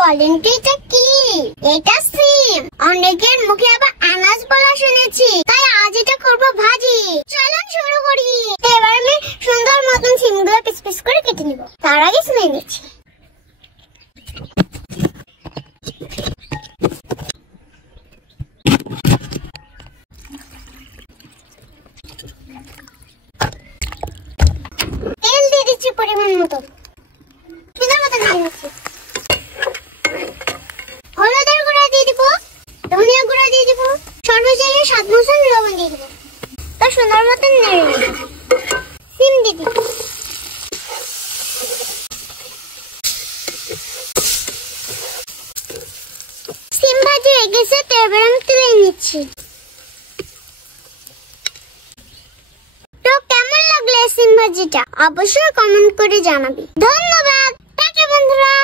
বলেন তো এটা কি? এটা সিম। অনেকের মুখে আবার আনাজ বলা শুনেছি, তাই আজ এটা করবো ভাজি। চলুন শুরু করি। এবার আমি সুন্দর মতন সিমগুলো পিস পিস করে কেটে নিব। তার আগে শুনে নিচ্ছি। তেল দিয়ে দিচ্ছি পরিমাণ মতন। সুন্দর মতন দিয়ে দিচ্ছি। হলুদের গুঁড়া দিয়ে দিব, ধনিয়া গুঁড়া দিয়ে দিব, সর্বশেষে স্বাদ মতন লবণ দিয়ে দিব। তা সুন্দর মতন নেড়ে নিব। সিম দিয়ে দিব। সিম ভাজি হয়ে গেছে, তো এবার আমি তুলে নিচ্ছি। তো কেমন লাগলো সিম ভাজিটা অবশ্যই কমেন্ট করে জানাবি। ধন্যবাদ। টাটা বন্ধুরা।